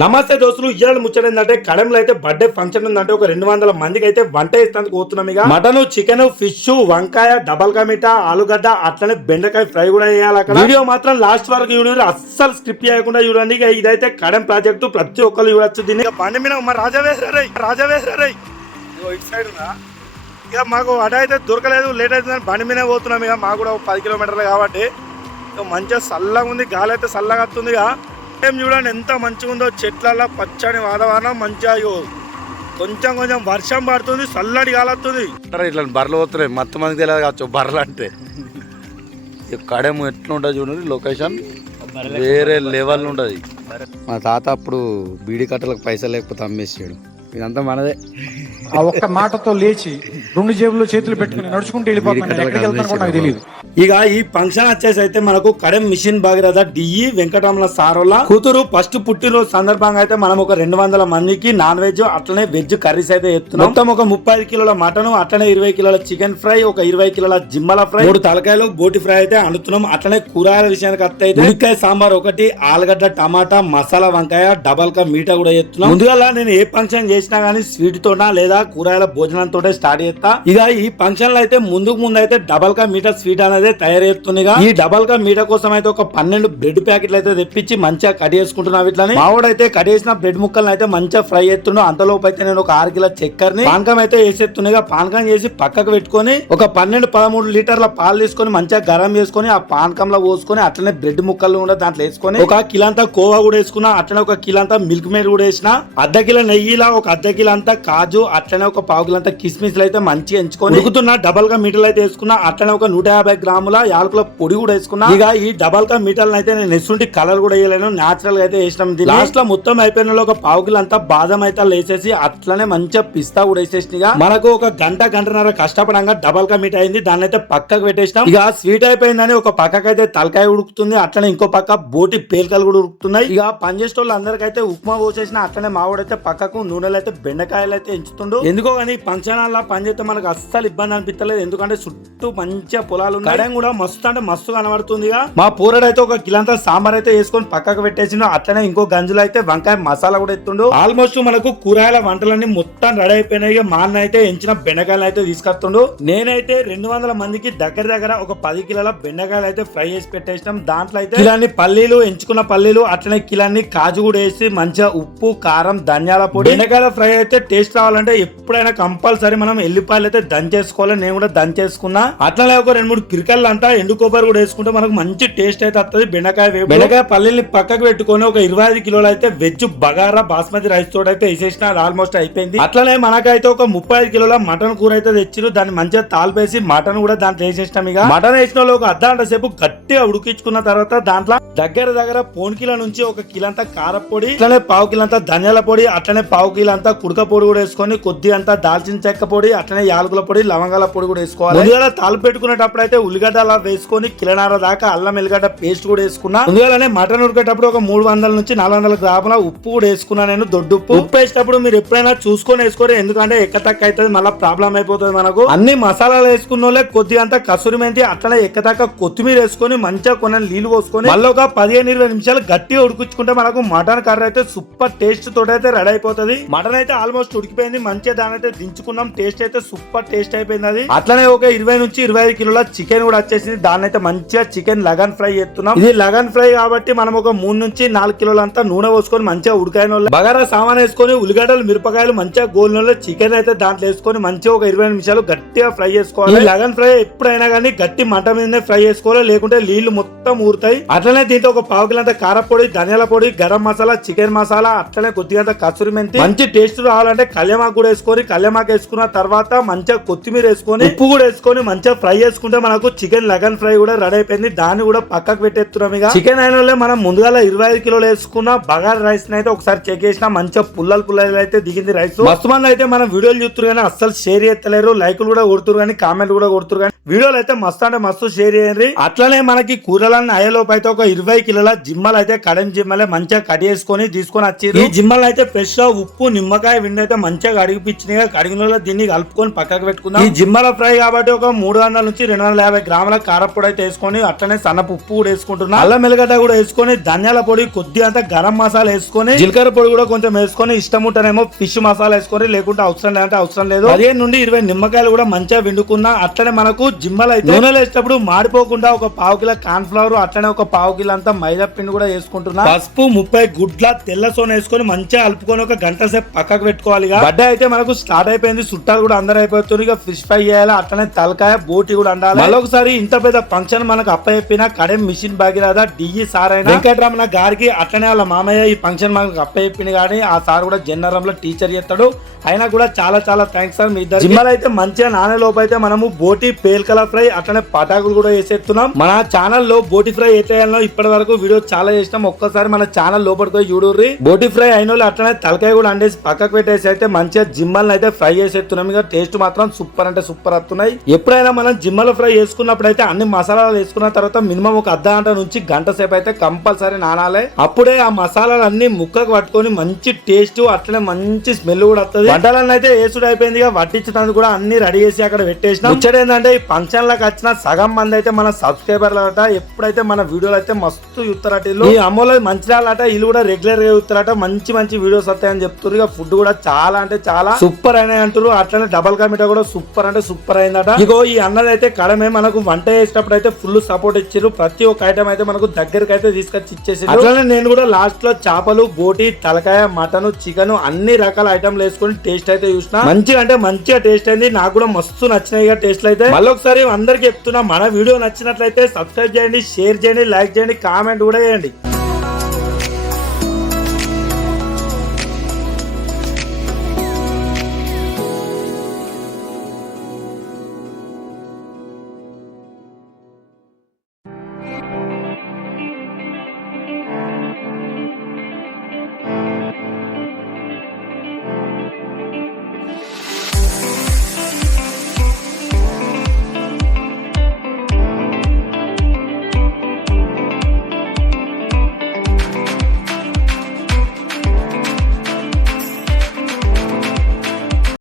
నమస్తే దోస్తులు ఇయ్యాల ముచ్చట ఏంటంటే కడెంలో అయితే బర్త్డే ఫంక్షన్ ఉందంటే ఒక రెండు వందల మందికి అయితే వంట ఇస్తానికి పోతున్నాం ఇక. మటన్ చికెన్ ఫిష్ వంకాయ డబల్ కా మీటా ఆలుగడ్డ అట్లనే బెండకాయ ఫ్రై కూడా చేయాలి అక్కడ. వీడియో మాత్రం లాస్ట్ వరకు చూడండి అస్సలు స్క్రిప్ట్ చేయకుండా చూడండి ఇక. ఇదైతే కడెం ప్రాజెక్టు ప్రతి ఒక్కరు చూడొచ్చు దీన్ని. బండి మీద మా రాజా వేసారై రాజా వేసారై ఇగో ఇటు సైడ్ ఇక మాకు అడ అయితే దొరకలేదు లేట్ అవుతుందని బండి మీద పోతున్నాం ఇక. మాకు కూడా ఒక పది కిలోమీటర్లు కాబట్టి. మంచిగా చల్లగా ఉంది గాలి అయితే చల్లగా వస్తుంది ఇక. ఏం చూడండి ఎంత మంచిగా ఉందో. చెట్లల్లో పచ్చని వాతావరణం మంచిగా కొంచెం కొంచెం వర్షం పడుతుంది చల్లటి అంటారు ఇట్లా బర్రెలు పోతున్నాయి. మొత్తం మందికి తెలియదు కావచ్చు బర్రెలు అంటే. ఈ కడెము ఎట్లుంటుంది చూడండి లొకేషన్ వేరే లెవెల్ ఉంటుంది. మా తాత అప్పుడు బీడి కట్టలకు పైసలు లేకపోతే అమ్మేసాడు. ఇదంతా మనదే. ఆ ఒక్క మాటతో లేచి రెండు జేబుల్లో చేతులు పెట్టుకుని నడుచుకుంటూ వెళ్ళిపోతున్నాను ఎక్కడికి వెళ్తాను నాకు తెలియదు ఇక ఈ ఫంక్షన్ వచ్చేసి అయితే మనకు కడెం మిషన్ భాగీరథ డిఈ వెంకటరమణ సారోల కూతురు ఫస్ట్ పుట్టినరోజు సందర్భంగా అయితే మనం ఒక రెండు వందల మందికి నాన్ వెజ్ అట్లనే వెజ్ కర్రీస్ అయితే ఎత్తున్నాం మొత్తం ఒక ముప్పై కిలోల మటన్ అట్లనే ఇరవై కిలోల చికెన్ ఫ్రై ఒక ఇరవై కిలోల జిమ్మల ఫ్రై. మూడు తలకాయలు బోటి ఫ్రై అయితే అనుతున్నాం అట్లనే కూరగాయల విషయానికి వస్తే అయితే ఉల్లికాయ సాంబార్ ఒకటి ఆలుగడ్డ టమాటా మసాలా వంకాయ డబల్ కా మీటా కూడా ఎత్తున్నాం ముందుగా నేను ఏ ఫంక్షన్ చేసినా గానీ స్వీట్ తోట లేదా కూరగాయల భోజనంతో స్టార్ట్ చేస్తా. ఇక ఈ ఫంక్షన్లో అయితే ముందుకు ముందు అయితే డబల్ కా మీటర్ స్వీట్ అనేది తయారు చేస్తుంది ఇక. ఈ డబల్ కా మీటర్ కోసం అయితే ఒక పన్నెండు బ్రెడ్ ప్యాకెట్లు అయితే తెప్పించి మంచిగా కట్ చేసుకుంటున్నా వీటిని మావాడైతే కట్ చేసిన బ్రెడ్ ముక్కలను అయితే మంచిగా ఫ్రై చేస్తుండో. అంతలోపు అయితే నేను ఒక ఆరు కిలో చక్కెరని పానకం అయితే వేసేస్తున్నాగా పానకం చేసి పక్కకు పెట్టుకొని ఒక పన్నెండు పదమూడు లీటర్ల పాలు తీసుకొని మంచిగా గరం చేసుకొని ఆ పానకంలో పోసుకొని అట్లనే బ్రెడ్ ముక్కలు కూడా దాంట్లో వేసుకొని ఒక కిలంతా కోవా కూడా వేసుకున్నా. అట్లనే ఒక కిలంతా మిల్క్ మేడ్ కూడా వేసిన. అర్ధ కిలో నెయ్యిలా ఒక అర్ధ కిలో అంతా కాజు అట్లనే ఒక పావు కిలో అంతా కిస్మిస్ అయితే మంచిగా ఎంచుకొని ఉడుకుతున్న డబల్గా మీటర్లు అయితే వేసుకున్నా. అట్లనే ఒక నూట యాభై గ్రాముల యాలకుల పొడి కూడా వేసుకున్నా. ఇక ఈ డబల్ కా మీటర్లు అయితే నేను ఎసుంటి కలర్ కూడా వేయలేను నేచురల్గా అయితే వేసినాం లాస్ట్లో మొత్తం అయిపోయిన ఒక పావు కిలో అంతా బాదం అయితే వేసేసి అట్లనే మంచిగా పిస్తా కూడా వేసేసిన మనకు ఒక గంట గంటన్నర కష్టపడంగా డబల్ కా మీట్ అయింది దాన్ని అయితే పక్కకు పెట్టేసినాం. ఇక స్వీట్ అయిపోయిందని ఒక పక్కకు అయితే తలకాయ ఉడుకుతుంది అట్లనే ఇంకో పక్క బోటి పేలికలు కూడా ఉడుకుతున్నాయి. ఇక పనిచేసే వాళ్ళు అందరికైతే ఉప్మా పోసేసిన అట్లనే మావాడైతే పక్కకు నూనెలు అయితే బెండకాయలు అయితే ఎంచుతుండు. ఎందుకో కానీ హాల్ పని చేస్తే మనకు అస్సలు ఇబ్బంది అనిపించలేదు ఎందుకంటే చుట్టూ మంచిగా పొలాలు ఉన్నాయి. కడెం కూడా మస్తు అంటే మస్తు కనబడుతుంది మా పూరడైతే ఒక కిలంతా సాంబార్ అయితే వేసుకొని పక్కకు పెట్టేసిండు. అట్లనే ఇంకో గంజులో అయితే వంకాయ మసాలా కూడా ఎత్తుండు. ఆల్మోస్ట్ మనకు కూరగాయల వంటలన్నీ మొత్తం రెడీ అయిపోయినాయి. మా అన్న అయితే ఎంచిన బెండకాయలు అయితే తీసుకొస్తుండు. నేనైతే రెండు వందల మందికి దగ్గర దగ్గర ఒక పది కిలోల బెండకాయలు అయితే ఫ్రై చేసి పెట్టేసినాం. దాంట్లో అయితే కిలాన్ని పల్లీలు ఎంచుకున్న పల్లీలు అట్లనే కిలాన్ని కాజు కూడా వేసి మంచిగా ఉప్పు కారం ధనియాల పొడి. బెండకాయల ఫ్రై అయితే టేస్ట్ రావాలంటే ఎప్పుడైనా కంపల్సరీ మనం ఎల్లిపాయలు అయితే దంచేసుకోవాలి నేను కూడా దంచేసుకున్నా. అట్లనే ఒక రెండు మూడు పిరికలు అంతా ఎండు కొబ్బరి కూడా వేసుకుంటే మనకు మంచి టేస్ట్ అయితే వస్తుంది బెండకాయ వేపు బెండకాయ పల్లీని పక్కకు పెట్టుకొని ఒక ఇరవై ఐదు కిలోలు అయితే వెజ్ బగారా బాస్మతి రైస్ తోటి అయితే వేసేసిన ఆల్మోస్ట్ అయిపోయింది. అట్లనే మనకైతే ఒక ముప్పై ఐదు కిలోల మటన్ కూర అయితే తెచ్చిరు దాన్ని మంచిగా తాల్పేసి మటన్ కూడా దాంట్లో వేసేసినాం ఇక. మటన్ వేసిన వాళ్ళు ఒక అర్ధ సేపు గట్టిగా ఉడికించుకున్న తర్వాత దాంట్లో దగ్గర దగ్గర పోన్ కిలో నుంచి ఒక కిలంతా కారపొడి అట్లనే పావు కిలంతా ధనియాల పొడి అట్లనే పావు కిలో అంతా కుడక పొడి కూడా వేసుకొని కొద్ది అంతా దాల్చిన చెక్క పొడి అట్లనే యాలకుల పొడి లవంగాల పొడి కూడా వేసుకోవాలి. ముందుగా తాలు పెట్టుకునేటప్పుడు అయితే ఉల్లిగడ్డ అలా వేసుకొని కిలనార దాకా అల్లం ఎల్లిగడ్డ పేస్ట్ కూడా వేసుకున్నా. ముందుగానే మటన్ ఉడికేటప్పుడు ఒక మూడు వందల నుంచి నాలుగు వందల గ్రాముల ఉప్పు కూడా వేసుకున్నా నేను దొడ్డు ఉప్పు. ఉప్పు వేసేటప్పుడు మీరు ఎప్పుడైనా చూసుకొని వేసుకోరు ఎందుకంటే ఎక్కతక్క అవుతుంది మళ్ళీ ప్రాబ్లం అయిపోతుంది మనకు. అన్ని మసాలాలు వేసుకున్న వాళ్ళే కొద్దిగా అంతా కసూరి మెంతి అట్లనే ఎక్కతక్క కొత్తిమీర వేసుకొని మంచిగా కొన్ని నీళ్ళు పోసుకొని మళ్ళీ ఒక పదిహేను ఇరవై నిమిషాలు గట్టిగా ఉడికించుకుంటే మనకు మటన్ కర్రీ అయితే సూపర్ టేస్ట్ తోటి అయితే రెడీ అయిపోతుంది. మటన్ అయితే ఆల్మోస్ట్ ఉడికిపోయింది మంచిగా దాని అయితే దించుకున్నాం టేస్ట్ అయితే సూపర్ టేస్ట్ అయిపోయింది అది. అట్లనే ఒక ఇరవై నుంచి ఇరవై ఐదు కిలోల చికెన్ కూడా వచ్చేసింది. దాన్ని అయితే మంచిగా చికెన్ లగన్ ఫ్రై చేస్తున్నాం. ఇది లగన్ ఫ్రై కాబట్టి మనం ఒక మూడు నుంచి నాలుగు కిలోలు అంతా నూనె పోసుకొని మంచిగా ఉడికాయన బగారా సామాన్ వేసుకొని ఉల్లిగడ్డలు మిరపకాయలు మంచిగా గోల్నెలో చికెన్ అయితే దాంట్లో వేసుకొని మంచిగా ఒక ఇరవై నిమిషాలు గట్టిగా ఫ్రై చేసుకోవాలి. లగన్ ఫ్రై ఎప్పుడైనా కానీ గట్టి మంట మీదనే ఫ్రై చేసుకోవాలి. లేకుంటే నీళ్ళు మొత్తం ఊరుతాయి. అట్లనే దీంతో ఒక పావు కిలో అంత కారపొడి ధనియాల పొడి గరం మసాలా చికెన్ మసాలా అట్లనే కొద్దిగా కసూరి మెంతి. మంచి టేస్ట్ రావాలంటే కళ్యమాకు కూడా వేసుకొని కళ్యమాకు వేసుకున్న తర్వాత మంచిగా కొత్తిమీర వేసుకొని ఉప్పు కూడా వేసుకొని మంచిగా ఫ్రై చేసుకుంటే మనకు చికెన్ లగన్ ఫ్రై కూడా రెడీ అయిపోయింది. దాన్ని కూడా పక్కకు పెట్టేస్తున్నాం ఇక. చికెన్ అయిన మనం ముందుగా ఇరవై ఐదు కిలోలు వేసుకున్న బగార్ రైస్ అయితే ఒకసారి చెక్ చేసిన మంచిగా పుల్లలు పుల్లలు అయితే దిగింది రైస్. మస్తు మంది అయితే మనం వీడియోలు చూస్తున్నారు కానీ అస్సలు షేర్ చేస్తలేరు లైకులు కూడా కొడుతురు కానీ కామెంట్ కూడా కొడుతురు కానీ వీడియోలు అయితే మస్తు అంటే మస్తు షేర్ చేయండి. అట్లనే మనకి కూరలన్నీ అయ్యేలోపు అయితే ఒక ఇరవై కిలోల జిమ్మలు అయితే కడెం జిమ్మలే మంచిగా కట్ చేసుకొని తీసుకొని వచ్చి ఈ జిమ్మలు అయితే ఫ్రెష్గా ఉప్పు నిమ్మకాయ విండి అయితే మంచిగా కడిగిపించినాయి కడిగిన దీన్ని కలుపుకొని పక్కకు పెట్టుకుందాం. ఈ జిమ్మల ఫ్రై కాబట్టి ఒక మూడు వందల నుంచి రెండు వందల యాభై గ్రాముల కారపొడి అయితే వేసుకొని అట్లనే సన్నపు ఉప్పు కూడా వేసుకుంటున్నా. అల్లం మెల్లగడ్డ కూడా వేసుకొని ధనియాల పొడి కొద్దిగా అంత గరం మసాలా వేసుకొని జీలకర్ర పొడి కూడా కొంచెం వేసుకొని ఇష్టం ఉంటేనేమో ఫిష్ మసాలా వేసుకొని లేకుంటే అవసరం లేదంటే అవసరం లేదు. పదిహేను నుండి ఇరవై నిమ్మకాయలు కూడా మంచిగా విండుకున్నా అట్లనే మనకు జిమ్మలు అయితే నూనెలో వేసేటప్పుడు మాడిపోకుండా ఒక పావు కిలో కార్న్ ఫ్లవర్ అట్లనే ఒక పావు కిలో అంతా మైదా పిండి కూడా వేసుకుంటున్నా. పసుపు ముప్పై గుడ్ల తెల్ల సోన వేసుకొని మంచిగా కలుపుకొని ఒక గంట సేపు పక్కకు పెట్టుకోవాలి. గడ్డ అయితే మనకు స్టార్ట్ అయిపోయింది చుట్టాలు కూడా అందరూ అయిపోతుంది ఇక ఫిష్ ఫ్రై చేయాలి అట్లనే తలకాయ బోటి కూడా ఉండాలి మళ్ళొకసారి ఇంత పెద్ద ఫంక్షన్ మనకు అప్పచెప్పిన Kadem mission Bhagiratha DE sir అయిన వెంకటరమణ గారికి అట్లనే వాళ్ళ మామయ్య ఈ ఫంక్షన్ మనకు అప్పచెప్పింది కానీ ఆ సార్ కూడా జన్నరంలో టీచర్ చేస్తాడు. అయినా కూడా చాలా చాలా థ్యాంక్స్ సార్ మీ ఇద్దరు జిమ్మలు అయితే మంచిగా నానే లోపు అయితే మనము బోటి పేల్కల ఫ్రై అట్లనే పటాకులు కూడా వేసేస్తున్నాం. మన ఛానల్లో బోటి ఫ్రై ఎట్లా చేయాలో ఇప్పటి వరకు వీడియో చాలా చేసినాం. ఒక్కసారి మన ఛానల్ లోపలికి పోయి చూడుర్రి. బోటి ఫ్రై అయిన వాళ్ళు అట్లనే తలకాయ కూడా అండేసి పక్కకు పెట్టేసి అయితే మంచిగా జిమ్మల్ని అయితే ఫ్రై చేసేస్తున్నాం. ఇక టేస్ట్ మాత్రం సూపర్ అంటే సూపర్ వస్తున్నాయి. ఎప్పుడైనా మనం జిమ్మల ఫ్రై చేసుకున్నప్పుడు అయితే అన్ని మసాలాలు వేసుకున్న తర్వాత మినిమం ఒక అర్ధ గంట నుంచి గంట సేపు అయితే కంపల్సరీ నానాలి. అప్పుడే ఆ మసాలాలు అన్ని ముక్కకు పట్టుకొని మంచి టేస్ట్ అట్లనే మంచి స్మెల్ కూడా వస్తుంది వంటలన్నీ అయితే వేసుడు అయిపోయింది ఇక కూడా అన్ని రెడీ చేసి అక్కడ పెట్టేసిన. ముచ్చట ఏంటంటే ఈ ఫంక్షన్లకు వచ్చిన సగం మంది అయితే మన సబ్స్క్రైబర్లు అట ఎప్పుడైతే మన వీడియోలు అయితే మస్తు చూస్తారట ఈ అమ్మలో మంచిర్యాలట వీళ్ళు కూడా రెగ్యులర్గా చూస్తారట మంచి మంచి వీడియోస్ వస్తాయని చెప్తున్నారు ఇక ఫుడ్ కూడా చాలా అంటే చాలా. సూపర్ అయినాయి అంటారు అట్లనే డబల్ కమిటా కూడా సూపర్ అంటే సూపర్ అయిందట. ఇగో ఈ అన్నది అయితే కడమే మన మనకు వంట చేసేటప్పుడు అయితే ఫుల్ సపోర్ట్ ఇచ్చారు. ప్రతి ఒక్క ఐటమ్ అయితే మనకు దగ్గరికి అయితే తీసుకొచ్చి ఇచ్చేసి అట్లనే నేను కూడా లాస్ట్లో చేపలు బోటి తలకాయ మటన్ చికెన్ అన్ని రకాల ఐటమ్లు వేసుకొని టేస్ట్ అయితే చూసిన. మంచిగా అంటే మంచిగా టేస్ట్ అయింది. నాకు కూడా మస్తు నచ్చినాయి టేస్ట్ అయితే. మళ్ళీ ఒకసారి అందరికి చెప్తున్నా మన వీడియో నచ్చినట్లయితే సబ్స్క్రైబ్ చేయండి షేర్ చేయండి లైక్ చేయండి కామెంట్ కూడా చేయండి.